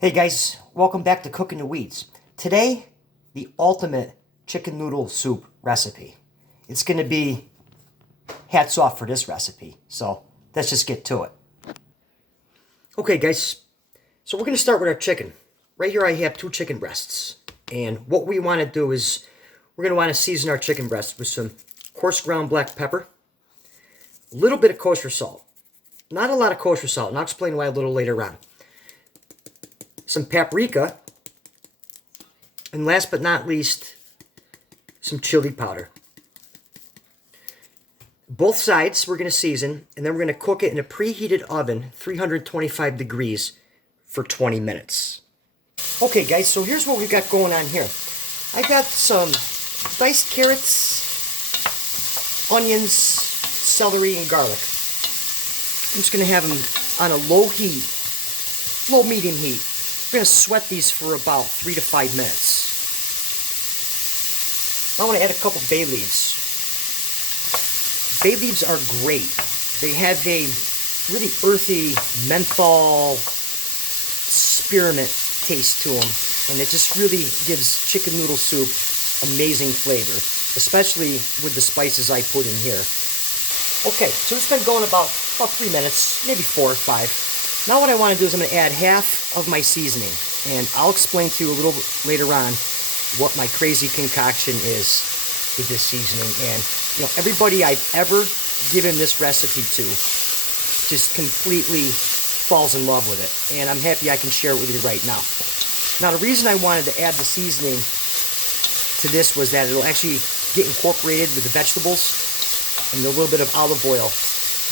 Hey guys, welcome back to Cooking the Weeds. Today, the ultimate chicken noodle soup recipe. It's going to be hats off for this recipe, so let's just get to it. Okay guys, so we're going to start with our chicken. Right here I have 2 chicken breasts, and what we want to do is we're going to want to season our chicken breasts with some coarse ground black pepper, a little bit of kosher salt. Not a lot of kosher salt, and I'll explain why a little later on. Some paprika, and last but not least, some chili powder. Both sides we're going to season, and then we're going to cook it in a preheated oven, 325 degrees, for 20 minutes. Okay guys, so here's what we've got going on here. I got some diced carrots, onions, celery, and garlic. I'm just going to have them on a low heat, low medium heat. We're going to sweat these for about 3 to 5 minutes. I want to add a couple bay leaves. Bay leaves are great. They have a really earthy menthol spearmint taste to them, and it just really gives chicken noodle soup amazing flavor, especially with the spices I put in here. Okay, so it's been going about 3 minutes, maybe 4 or 5. Now what I want to do is I'm going to add half of my seasoning, and I'll explain to you a little bit later on what my crazy concoction is with this seasoning. And you know, everybody I've ever given this recipe to just completely falls in love with it, and I'm happy I can share it with you right now. Now the reason I wanted to add the seasoning to this was that it'll actually get incorporated with the vegetables and the little bit of olive oil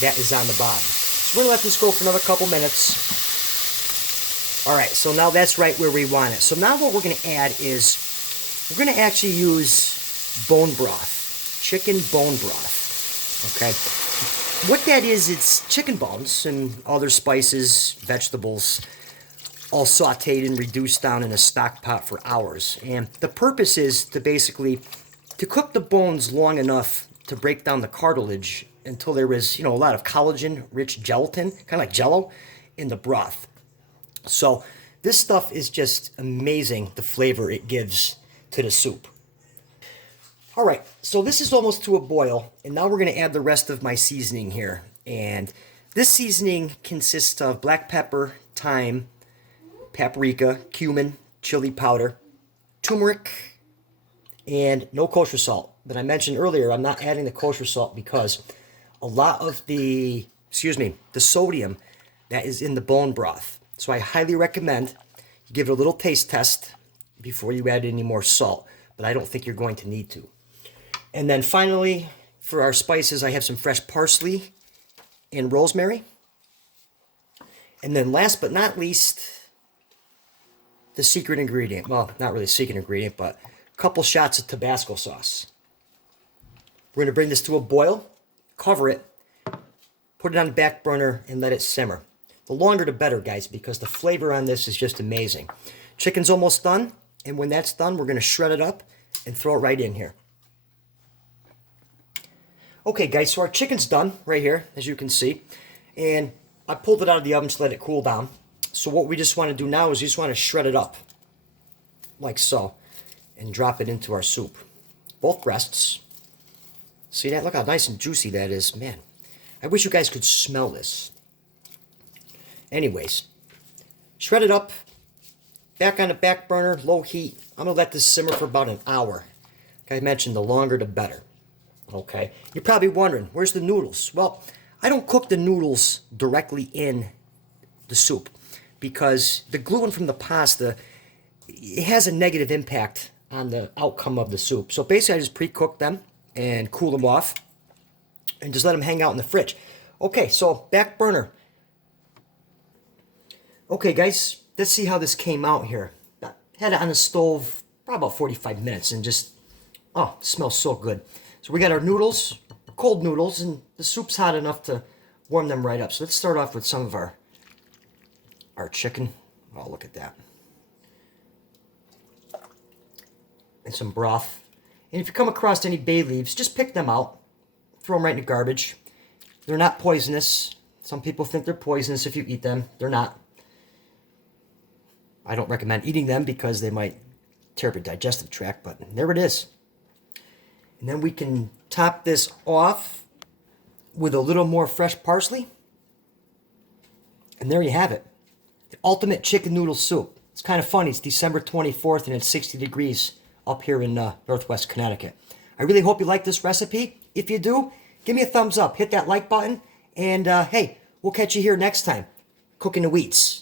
that is on the bottom. So we're going to let this go for another couple minutes. Alright, so now that's right where we want it. So now what we're going to add is, we're going to actually use bone broth. Chicken bone broth. Okay? What that is, it's chicken bones and other spices, vegetables, all sauteed and reduced down in a stock pot for hours. And the purpose is to basically, to cook the bones long enough to break down the cartilage until there is, a lot of collagen-rich gelatin, kind of like Jell-O, in the broth. So this stuff is just amazing, the flavor it gives to the soup. All right, so this is almost to a boil, and now we're going to add the rest of my seasoning here. And this seasoning consists of black pepper, thyme, paprika, cumin, chili powder, turmeric, and no kosher salt. But I mentioned earlier, I'm not adding the kosher salt because a lot of the sodium that is in the bone broth. So I highly recommend you give it a little taste test before you add any more salt, but I don't think you're going to need to. And then finally, for our spices, I have some fresh parsley and rosemary. And then last but not least, the secret ingredient. Well, not really a secret ingredient, but a couple shots of Tabasco sauce. We're going to bring this to a boil, cover it, put it on the back burner, and let it simmer. The longer the better, guys, because the flavor on this is just amazing. Chicken's almost done, and when that's done, we're going to shred it up and throw it right in here. Okay, guys, so our chicken's done right here, as you can see, and I pulled it out of the oven to let it cool down. So what we just want to do now is we just want to shred it up, like so, and drop it into our soup. Both breasts. See that? Look how nice and juicy that is. Man, I wish you guys could smell this. Anyways, shred it up, back on the back burner, low heat. I'm going to let this simmer for about an hour. Like I mentioned, the longer the better. Okay, you're probably wondering, where's the noodles? Well, I don't cook the noodles directly in the soup because the gluten from the pasta, it has a negative impact on the outcome of the soup. So basically I just pre-cook them and cool them off and just let them hang out in the fridge. Okay, so back burner. Okay guys, let's see how this came out here. I had it on the stove for about 45 minutes and just, oh, it smells so good. So we got our noodles, cold noodles, and the soup's hot enough to warm them right up. So let's start off with some of our chicken. Oh, look at that. And some broth. And if you come across any bay leaves, just pick them out. Throw them right in the garbage. They're not poisonous. Some people think they're poisonous if you eat them. They're not. I don't recommend eating them because they might tear up your digestive tract, but there it is. And then we can top this off with a little more fresh parsley. And there you have it. The ultimate chicken noodle soup. It's kind of funny. It's December 24th and it's 60 degrees up here in Northwest Connecticut. I really hope you like this recipe. If you do, give me a thumbs up. Hit that like button. And hey, we'll catch you here next time. Cooking the Wheats.